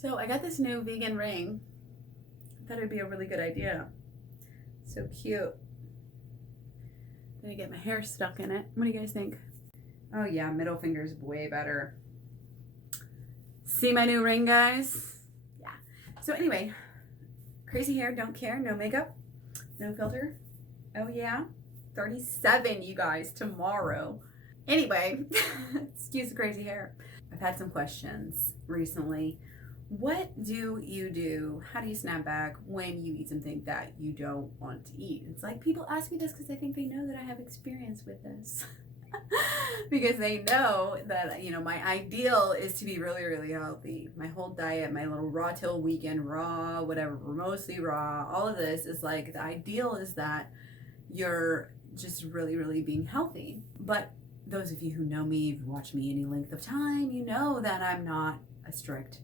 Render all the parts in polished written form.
So I got this new vegan ring. I thought it'd be a really good idea. So cute. I'm gonna get my hair stuck in it. What do you guys think? Oh yeah, middle finger's way better. See my new ring, guys? Yeah. So anyway, crazy hair, don't care, no makeup, no filter. Oh yeah, 37, you guys, tomorrow. Anyway, excuse the crazy hair. I've had some questions recently. What do you do? How do you snap back when you eat something that you don't want to eat? It's like people ask me this because I think they know that I have experience with this. Because they know that, you know, my ideal is to be really, really healthy. My whole diet, my little raw till weekend, raw, whatever, mostly raw, all of this is like, the ideal is that you're just really, really being healthy. But those of you who know me, you've watched me any length of time, you know that I'm not a strict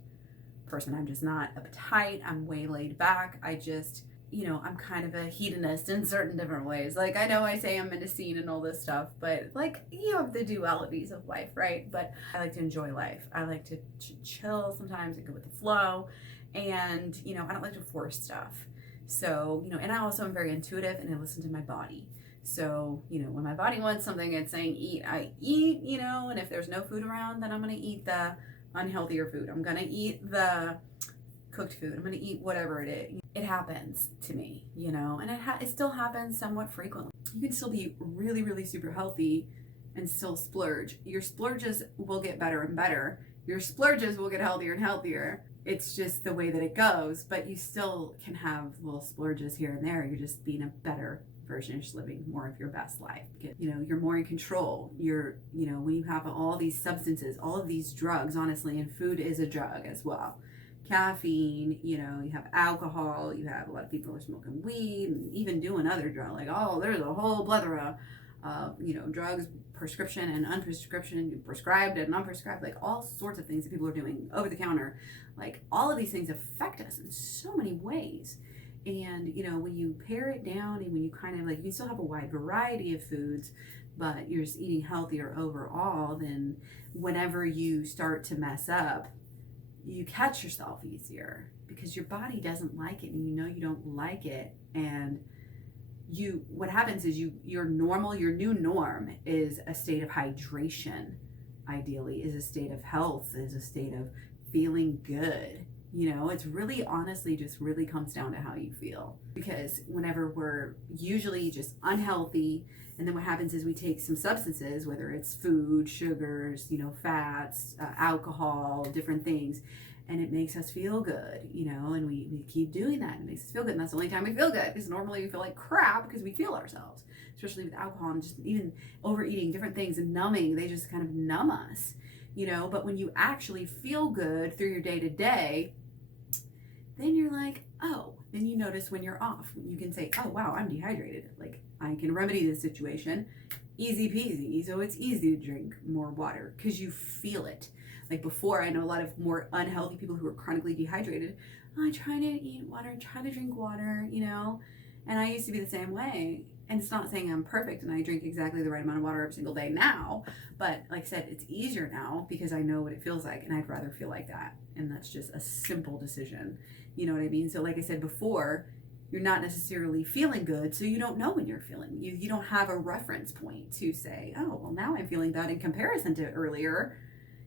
person. I'm just not uptight. I'm way laid back. I just, you know, I'm kind of a hedonist in certain different ways. Like, I know I say I'm into scene and all this stuff, but like, you have the dualities of life, right? But I like to enjoy life. I like to chill sometimes and go with the flow. And, you know, I don't like to force stuff. So, you know, and I also am very intuitive and I listen to my body. So, you know, when my body wants something, it's saying eat, I eat, you know, and if there's no food around, then I'm going to eat the unhealthier food. I'm going to eat the cooked food. I'm going to eat whatever it is. It happens to me, you know, and it still happens somewhat frequently. You can still be really, really super healthy and still splurge. Your splurges will get better and better. Your splurges will get healthier and healthier. It's just the way that it goes, but you still can have little splurges here and there. You're just being a better version, you're just living more of your best life. You know, you're more in control. You're, you know, when you have all these substances, all of these drugs, honestly, and food is a drug as well. Caffeine, you know, you have alcohol, you have a lot of people who are smoking weed and even doing other drugs. Like, oh, there's a whole plethora of, you know, drugs, prescription and unprescription, prescribed and unprescribed, like all sorts of things that people are doing over the counter. Like, all of these things affect us in so many ways. And, you know, when you pare it down and when you kind of like, you still have a wide variety of foods, but you're just eating healthier overall, then whenever you start to mess up, you catch yourself easier because your body doesn't like it and you know you don't like it. And what happens is your new norm is a state of hydration, ideally, is a state of health, is a state of feeling good. You know, it's really honestly just really comes down to how you feel. Because whenever we're usually just unhealthy, and then what happens is we take some substances, whether it's food, sugars, you know, fats, alcohol, different things, and it makes us feel good, you know, and we keep doing that. And it makes us feel good. And that's the only time we feel good, because normally we feel like crap because we feel ourselves, especially with alcohol and just even overeating, different things and numbing, they just kind of numb us, you know. But when you actually feel good through your day to day, then you're like, oh, then you notice when you're off. You can say, oh, wow, I'm dehydrated. Like, I can remedy this situation. Easy peasy. So it's easy to drink more water because you feel it. Like before, I know a lot of more unhealthy people who are chronically dehydrated. Oh, I try to eat water, I try to drink water, you know. And I used to be the same way. And it's not saying I'm perfect and I drink exactly the right amount of water every single day now. But like I said, it's easier now because I know what it feels like and I'd rather feel like that. And that's just a simple decision. You know what I mean? So like I said before, you're not necessarily feeling good, so you don't know when you're feeling. You don't have a reference point to say, oh, well, now I'm feeling that in comparison to earlier,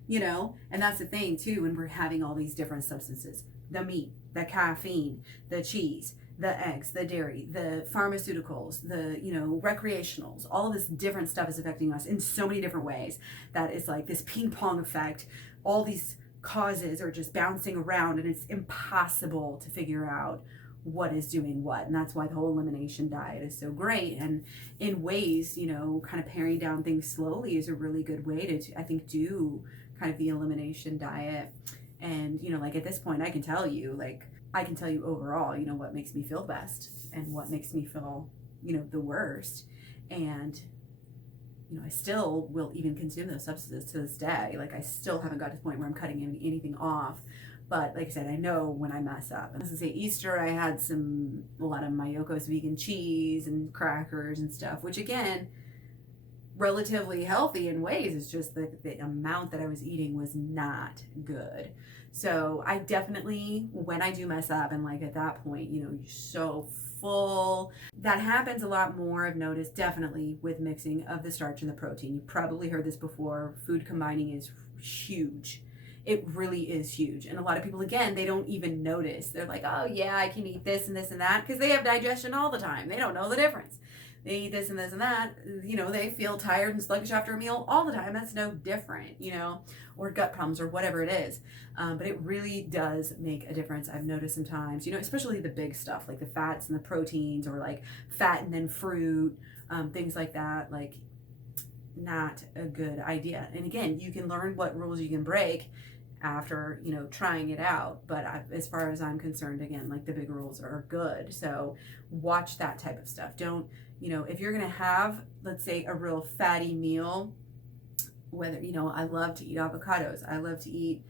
you know? And that's the thing too, when we're having all these different substances, the meat, the caffeine, the cheese, the eggs, the dairy, the pharmaceuticals, the, you know, recreationals, all of this different stuff is affecting us in so many different ways that it's like this ping pong effect. All these causes are just bouncing around and it's impossible to figure out what is doing what. And that's why the whole elimination diet is so great. And in ways, you know, kind of paring down things slowly is a really good way to I think, do kind of the elimination diet. And, you know, like at this point, I can tell you overall, you know, what makes me feel best and what makes me feel, you know, the worst. And, you know, I still will even consume those substances to this day. Like, I still haven't got to the point where I'm cutting anything off. But like I said, I know when I mess up. I was gonna say Easter, I had a lot of Mayoko's vegan cheese and crackers and stuff, which again, relatively healthy in ways. It's just the amount that I was eating was not good. So I definitely, when I do mess up and like at that point, you know, you're so full, that happens a lot more. I've noticed definitely with mixing of the starch and the protein. You probably heard this before. Food combining is huge. It really is huge. And a lot of people, again, they don't even notice. They're like, oh yeah, I can eat this and this and that, because they have digestion all the time. They don't know the difference. They eat this and this and that, you know, they feel tired and sluggish after a meal all the time. That's no different, you know, or gut problems or whatever it is. But it really does make a difference. I've noticed sometimes, you know, especially the big stuff like the fats and the proteins, or like fat and then fruit, things like that, like not a good idea. And again, you can learn what rules you can break after, you know, trying it out. But as far as I'm concerned, again, like the big rules are good. So watch that type of stuff. Don't, you know, if you're going to have, let's say, a real fatty meal, whether, you know, I love to eat avocados, I love to eat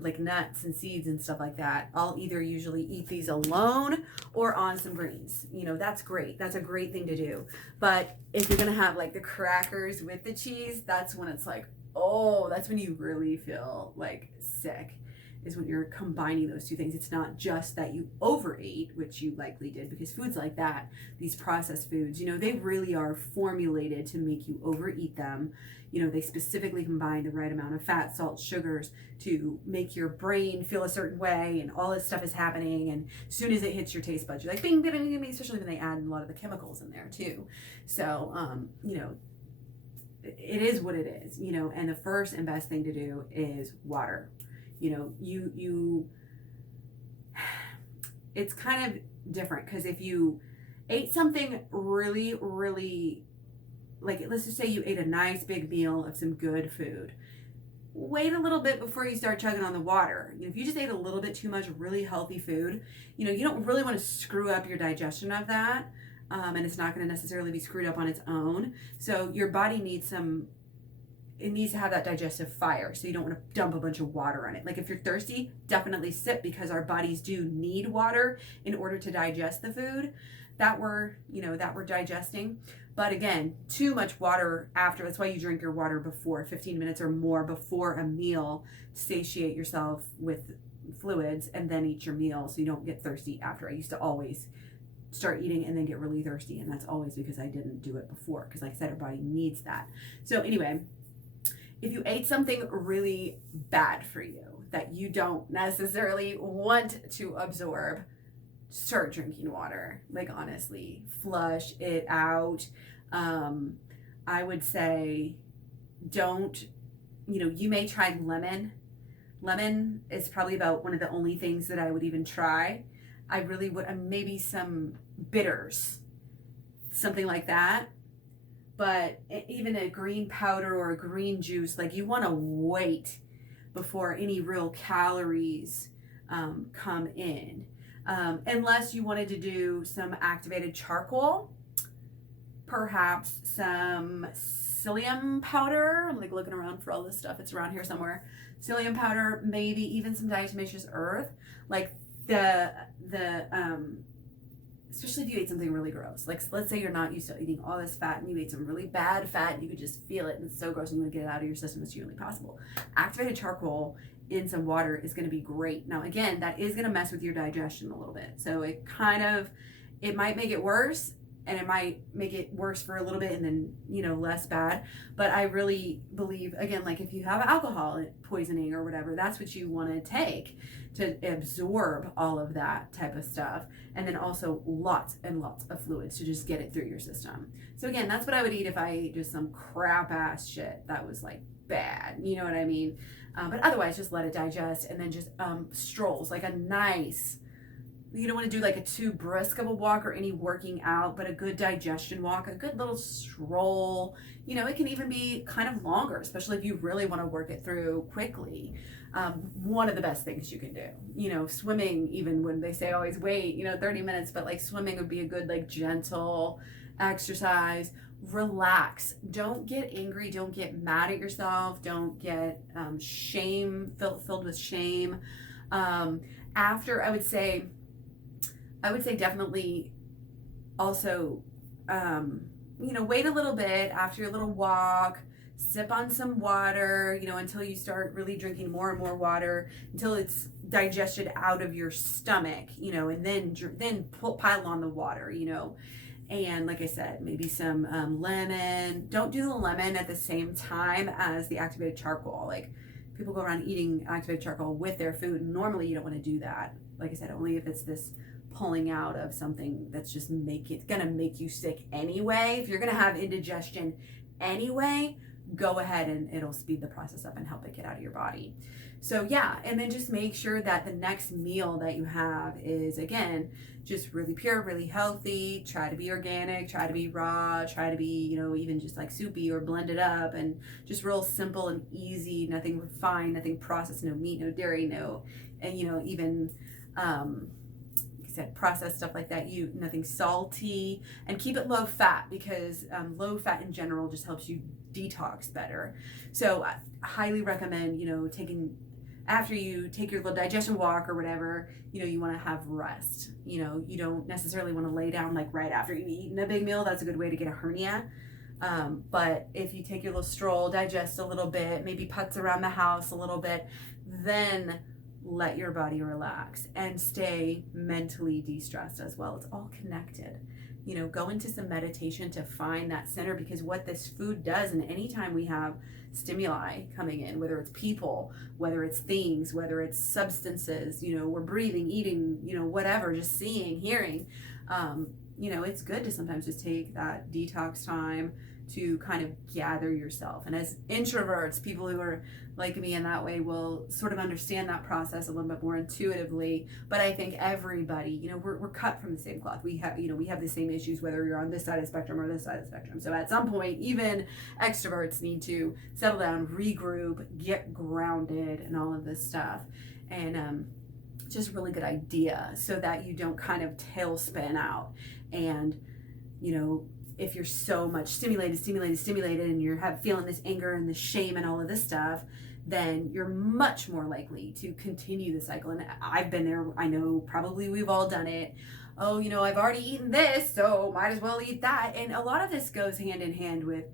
like nuts and seeds and stuff like that. I'll either usually eat these alone or on some greens. You know, that's great. That's a great thing to do. But if you're going to have like the crackers with the cheese, that's when it's like, oh, that's when you really feel like sick, is when you're combining those two things. It's not just that you overate, which you likely did, because foods like that, these processed foods, you know, they really are formulated to make you overeat them. You know, they specifically combine the right amount of fat, salt, sugars to make your brain feel a certain way, and all this stuff is happening. And as soon as it hits your taste buds, you're like, bing, bing, bing, bing, especially when they add a lot of the chemicals in there too. So, you know, it is what it is, you know, and the first and best thing to do is water. You know, it's kind of different, because if you ate something really, really, like, let's just say you ate a nice big meal of some good food, wait a little bit before you start chugging on the water. You know, if you just ate a little bit too much really healthy food, you know, you don't really want to screw up your digestion of that. And it's not going to necessarily be screwed up on its own. So your body needs it needs to have that digestive fire. So you don't want to dump a bunch of water on it. Like if you're thirsty, definitely sip, because our bodies do need water in order to digest the food that we're digesting. But again, too much water after, that's why you drink your water before 15 minutes or more before a meal, satiate yourself with fluids, and then eat your meal so you don't get thirsty after. I used to always start eating and then get really thirsty, and that's always because I didn't do it before, because like I said, our body needs that. So anyway, if you ate something really bad for you that you don't necessarily want to absorb, start drinking water. Like honestly, flush it out. I would say don't, you know, you may try lemon. Lemon is probably about one of the only things that I would even try. I really would, maybe some bitters, something like that. But even a green powder or a green juice, like you want to wait before any real calories come in. Unless you wanted to do some activated charcoal, perhaps some psyllium powder. I'm like looking around for all this stuff. It's around here somewhere. Psyllium powder, maybe even some diatomaceous earth, like especially if you ate something really gross. Like let's say you're not used to eating all this fat and you ate some really bad fat and you could just feel it and it's so gross and you want to get it out of your system as humanly possible. Activated charcoal in some water is going to be great. Now again, that is going to mess with your digestion a little bit. So it might make it worse, and it might make it worse for a little bit and then, you know, less bad. But I really believe, again, like if you have alcohol poisoning or whatever, that's what you want to take to absorb all of that type of stuff. And then also lots and lots of fluids to just get it through your system. So again, that's what I would eat if I ate just some crap ass shit that was like bad. You know what I mean? But otherwise, just let it digest, and then just strolls, like a nice, you don't want to do like a too brisk of a walk or any working out, but a good digestion walk, a good little stroll. You know, it can even be kind of longer, especially if you really want to work it through quickly. One of the best things you can do, you know, swimming, even when they say always wait, you know, 30 minutes, but like swimming would be a good, like gentle exercise. Relax. Don't get angry. Don't get mad at yourself. Don't get filled with shame. After, I would say definitely also, wait a little bit after your little walk, sip on some water, until you start really drinking more and more water, until it's digested out of your stomach, and then pile on the water, and like I said, maybe some lemon. Don't do the lemon at the same time as the activated charcoal. Like, people go around eating activated charcoal with their food. Normally you don't want to do that. Like I said, only if it's this pulling out of something that's just gonna make you sick anyway. If you're gonna have indigestion anyway, go ahead and it'll speed the process up and help it get out of your body. So yeah, and then just make sure that the next meal that you have is, again, just really pure, really healthy. Try to be organic, try to be raw, try to be, even just like soupy or blended up, and just real simple and easy, nothing refined, nothing processed, no meat, no dairy, and even, like I said, processed stuff like that, nothing salty, and keep it low fat, because low fat in general just helps you detox better. So I highly recommend, after you take your little digestion walk or whatever, you want to have rest. You don't necessarily want to lay down like right after you've eaten a big meal. That's a good way to get a hernia. But if you take your little stroll, digest a little bit, maybe putz around the house a little bit, then let your body relax and stay mentally de-stressed as well. It's all connected. Go into some meditation to find that center, because what this food does, and anytime we have stimuli coming in, whether it's people, whether it's things, whether it's substances, we're breathing, eating, whatever, just seeing, hearing, it's good to sometimes just take that detox time to kind of gather yourself. And as introverts, people who are like me in that way will sort of understand that process a little bit more intuitively. But I think everybody, we're cut from the same cloth. We have the same issues, whether you're on this side of the spectrum or this side of the spectrum. So at some point, even extroverts need to settle down, regroup, get grounded, and all of this stuff. And just really good idea, so that you don't kind of tailspin out. And if you're so much stimulated, and you're feeling this anger and this shame and all of this stuff, then you're much more likely to continue the cycle. And I've been there. I know probably we've all done it. Oh, I've already eaten this, so might as well eat that. And a lot of this goes hand in hand with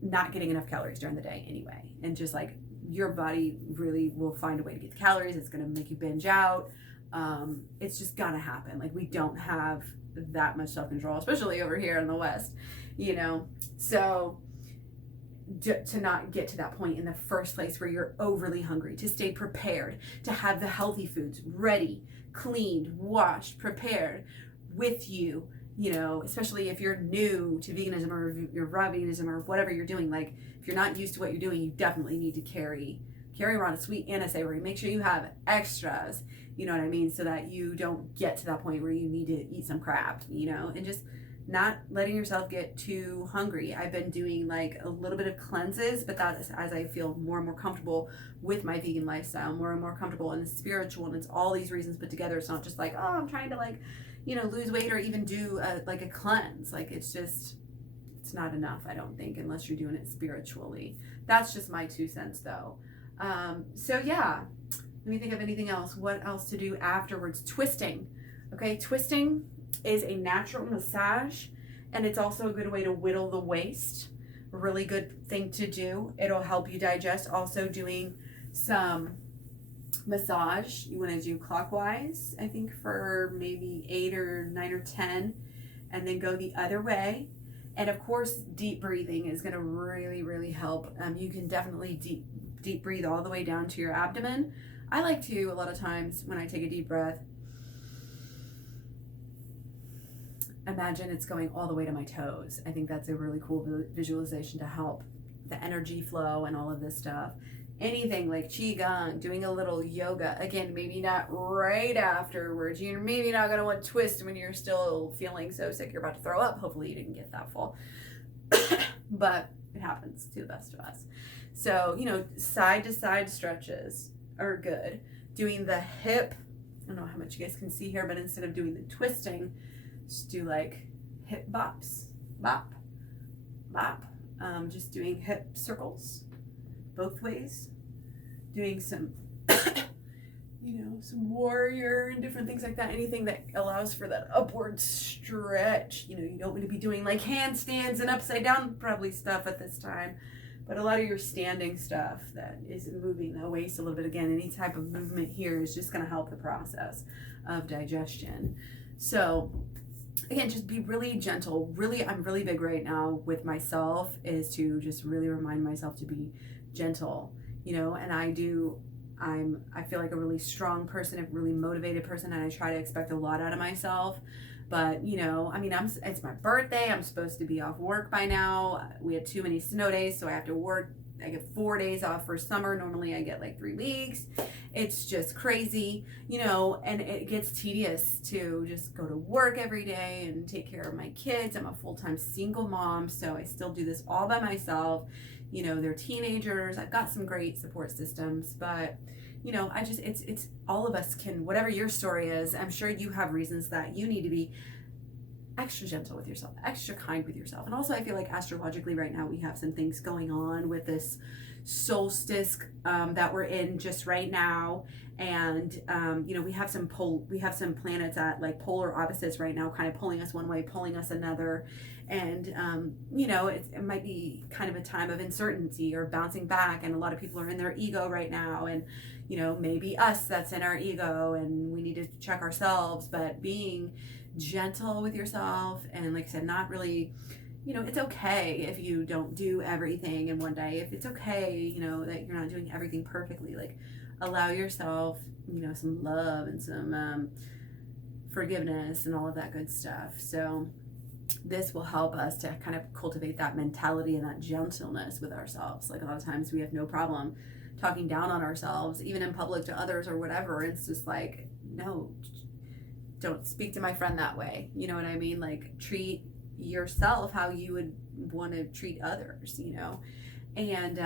not getting enough calories during the day anyway. And just like, your body really will find a way to get the calories. It's going to make you binge out. It's just gotta happen. Like, we don't have that much self-control, especially over here in the West, so to not get to that point in the first place where you're overly hungry, to stay prepared, to have the healthy foods ready, cleaned, washed, prepared with you, especially if you're new to veganism or you're raw veganism or whatever you're doing. Like, if you're not used to what you're doing, you definitely need to carry around a sweet and a savory. Make sure you have extras, you know what I mean, so that you don't get to that point where you need to eat some crap, and just not letting yourself get too hungry. I've been doing like a little bit of cleanses, but that is as I feel more and more comfortable with my vegan lifestyle, more and more comfortable, and it's spiritual, and it's all these reasons put together. It's not just like, oh, I'm trying to lose weight or even do a cleanse. Like, it's not enough, I don't think, unless you're doing it spiritually. That's just my 2 cents though. So yeah, let me think of anything else. What else to do afterwards? Twisting. Okay, twisting is a natural massage, and it's also a good way to whittle the waist. A really good thing to do. It'll help you digest. Also, doing some massage. You want to do clockwise, I think, for maybe 8 or 9 or 10, and then go the other way. And of course, deep breathing is going to really, really help. You can definitely deep breathe all the way down to your abdomen. I like to, a lot of times when I take a deep breath, imagine it's going all the way to my toes. I think that's a really cool visualization to help the energy flow and all of this stuff. Anything like qigong, doing a little yoga, again, maybe not right afterwards. You're maybe not going to want to twist when you're still feeling so sick you're about to throw up. Hopefully you didn't get that full. But it happens to the best of us. So, side to side stretches are good. Doing the hip, I don't know how much you guys can see here, but instead of doing the twisting, just do like hip bops, bop, bop. Just doing hip circles both ways. Doing some some warrior and different things like that. Anything that allows for that upward stretch. You don't want to be doing like handstands and upside down probably stuff at this time. But a lot of your standing stuff that is moving the waist a little bit, again, any type of movement here is just going to help the process of digestion. So again, just be really gentle. I'm really big right now with myself is to just really remind myself to be gentle, and I feel like a really strong person, a really motivated person, and I try to expect a lot out of myself. But, it's my birthday. I'm supposed to be off work by now. We had too many snow days, so I have to work. I get 4 days off for summer. Normally I get like 3 weeks. It's just crazy, and it gets tedious to just go to work every day and take care of my kids. I'm a full-time single mom, so I still do this all by myself. They're teenagers. I've got some great support systems, but it's all of us can, whatever your story is, I'm sure you have reasons that you need to be extra gentle with yourself, extra kind with yourself. And also I feel like astrologically right now we have some things going on with this solstice that we're in just right now. And we have some planets at like polar opposites right now, kind of pulling us one way, pulling us another. And it might be kind of a time of uncertainty or bouncing back, and a lot of people are in their ego right now, and maybe us that's in our ego, and we need to check ourselves. But being gentle with yourself, and like I said, not really, it's okay if you don't do everything in one day. If it's okay, that you're not doing everything perfectly, like allow yourself, some love and some forgiveness and all of that good stuff. So this will help us to kind of cultivate that mentality and that gentleness with ourselves. Like a lot of times we have no problem talking down on ourselves, even in public to others or whatever. It's just like, no, don't speak to my friend that way. You know what I mean? Like treat yourself how you would want to treat others, and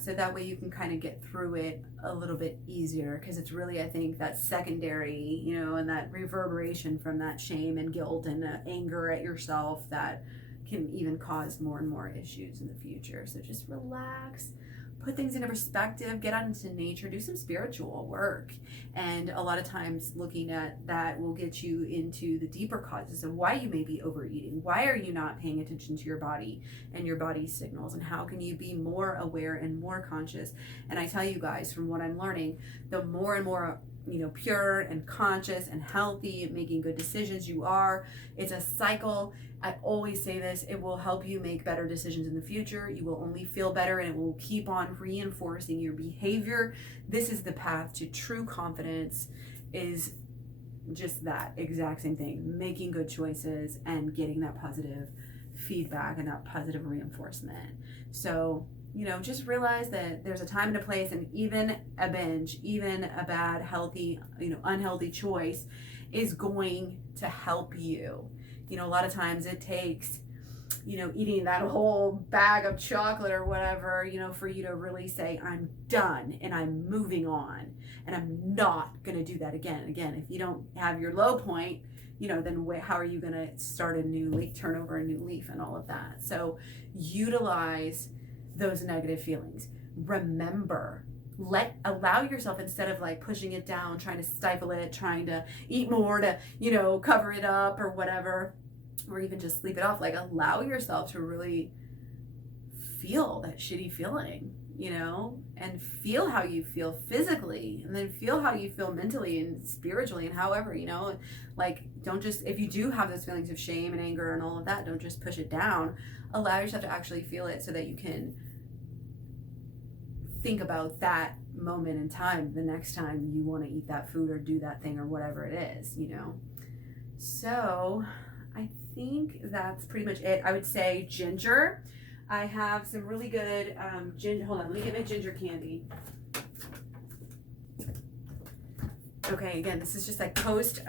so that way you can kind of get through it a little bit easier, because it's really, I think, that secondary, and that reverberation from that shame and guilt and anger at yourself that can even cause more and more issues in the future. So just relax, put things into perspective, get out into nature, do some spiritual work. And a lot of times looking at that will get you into the deeper causes of why you may be overeating. Why are you not paying attention to your body and your body's signals? And how can you be more aware and more conscious? And I tell you guys, from what I'm learning, the more and more pure and conscious and healthy and making good decisions you are, it's a cycle. I always say this, it will help you make better decisions in the future. You will only feel better, and it will keep on reinforcing your behavior. This is the path to true confidence, is just that exact same thing, making good choices and getting that positive feedback and that positive reinforcement. So just realize that there's a time and a place, and even a binge, even a bad, healthy, unhealthy choice is going to help you. A lot of times it takes, eating that whole bag of chocolate or whatever, for you to really say, I'm done and I'm moving on and I'm not going to do that again. Again, if you don't have your low point, then how are you going to start a new leaf, turn over a new leaf and all of that? So utilize those negative feelings. Remember, allow yourself, instead of like pushing it down, trying to stifle it, trying to eat more to, cover it up or whatever, or even just sleep it off, like allow yourself to really feel that shitty feeling, and feel how you feel physically, and then feel how you feel mentally and spiritually, and however, like don't just, if you do have those feelings of shame and anger and all of that, don't just push it down. Allow yourself to actually feel it so that you can think about that moment in time the next time you want to eat that food or do that thing or whatever it is, So I think that's pretty much it. I would say ginger. I have some really good ginger. Hold on, let me get my ginger candy. Okay, again, this is just like post.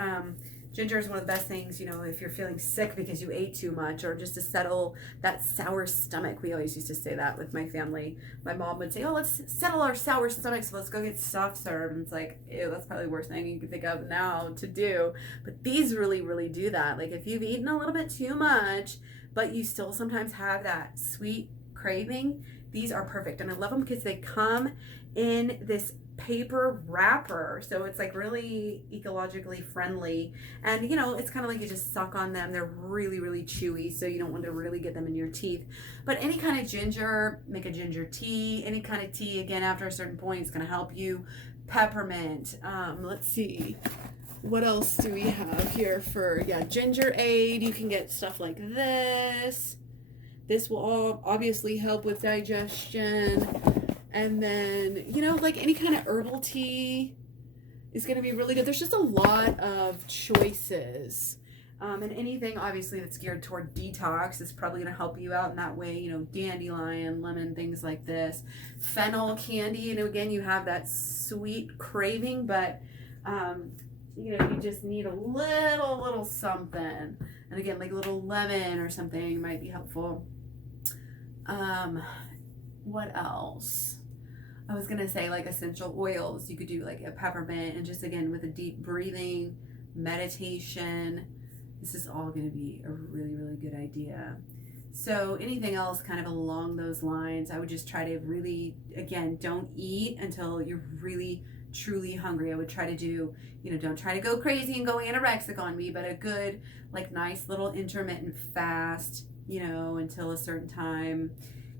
Ginger is one of the best things, if you're feeling sick because you ate too much, or just to settle that sour stomach. We always used to say that with my family. My mom would say, oh, let's settle our sour stomachs, so let's go get soft serve. And it's like, ew, that's probably the worst thing you can think of now to do. But these really, really do that. Like if you've eaten a little bit too much, but you still sometimes have that sweet craving, these are perfect. And I love them because they come in this paper wrapper, so it's like really ecologically friendly. And you know, it's kind of like you just suck on them. They're really, really chewy, so you don't want to really get them in your teeth. But any kind of ginger, make a ginger tea. Any kind of tea, again, after a certain point, it's going to help you. Peppermint. Let's see, what else do we have here for, yeah, ginger aid. You can get stuff like this. This will all obviously help with digestion. And then, you know, like any kind of herbal tea is going to be really good. There's just a lot of choices. And anything obviously that's geared toward detox is probably going to help you out in that way. You know, dandelion, lemon, things like this. Fennel candy, you know, again, you have that sweet craving, but, you know, you just need a little something. And again, like a little lemon or something might be helpful. What else? I was going to say like essential oils. You could do like a peppermint, and just again with a deep breathing, meditation. This is all going to be a really, really good idea. So anything else kind of along those lines, I would just try to really, again, don't eat until you're really, truly hungry. I would try to do, you know, don't try to go crazy and go anorexic on me, but a good, like nice little intermittent fast, you know, until a certain time,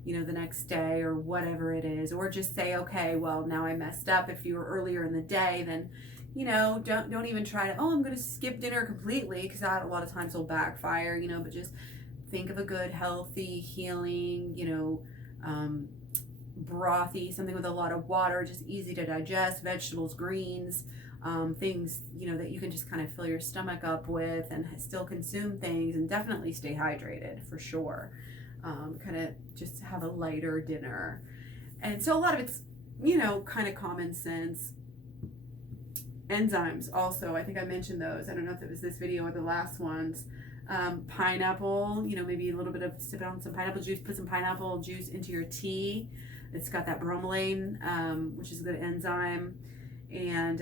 you know, the next day or whatever it is. Or just say, okay, well, now I messed up. If you were earlier in the day, then, you know, don't even try to, oh, I'm going to skip dinner completely, because that a lot of times will backfire, you know, but just think of a good, healthy, healing, you know, brothy, something with a lot of water, just easy to digest, vegetables, greens, things, you know, that you can just kind of fill your stomach up with and still consume things, and definitely stay hydrated for sure. Kind of just have a lighter dinner. And so a lot of it's, you know, kind of common sense. Enzymes also, I think I mentioned those. I don't know if it was this video or the last ones. Pineapple, you know, maybe a little bit of, sip on some pineapple juice, put some pineapple juice into your tea. It's got that bromelain, which is a good enzyme. And,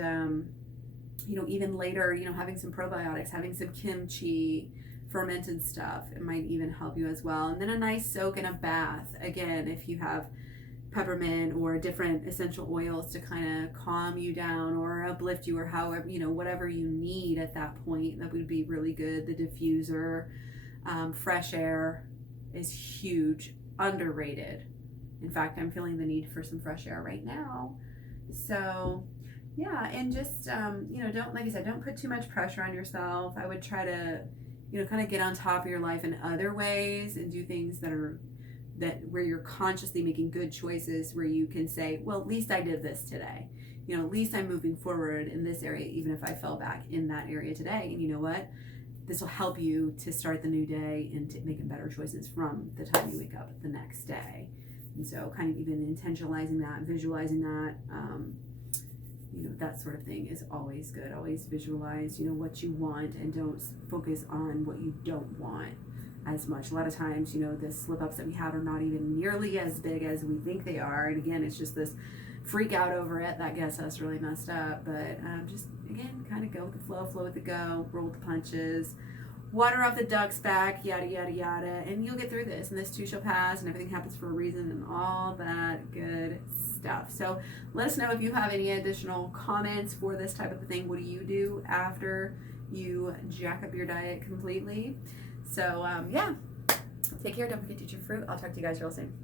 you know, even later, you know, having some probiotics, having some kimchi, fermented stuff, it might even help you as well. And then a nice soak in a bath. Again, if you have peppermint or different essential oils to kind of calm you down or uplift you, or however, you know, whatever you need at that point, that would be really good. The diffuser, fresh air is huge, underrated. In fact, I'm feeling the need for some fresh air right now. So yeah, and just, you know, don't, like I said, don't put too much pressure on yourself. I would try to, you know, kind of get on top of your life in other ways and do things where you're consciously making good choices, where you can say, well, at least I did this today. You know, at least I'm moving forward in this area, even if I fell back in that area today. And you know what? This will help you to start the new day and to making better choices from the time you wake up the next day. And so kind of even intentionalizing that, visualizing that, you know, that sort of thing is always good. Always visualize, you know, what you want, and don't focus on what you don't want as much. A lot of times, you know, the slip ups that we have are not even nearly as big as we think they are. And again, it's just this freak out over it that gets us really messed up. But just, again, kind of go with the flow with the go, roll with the punches, water off the duck's back, yada, yada, yada. And you'll get through this, and this too shall pass, and everything happens for a reason, and all that good stuff. So let us know if you have any additional comments for this type of a thing. What do you do after you jack up your diet completely? So yeah, take care. Don't forget to eat your fruit. I'll talk to you guys real soon.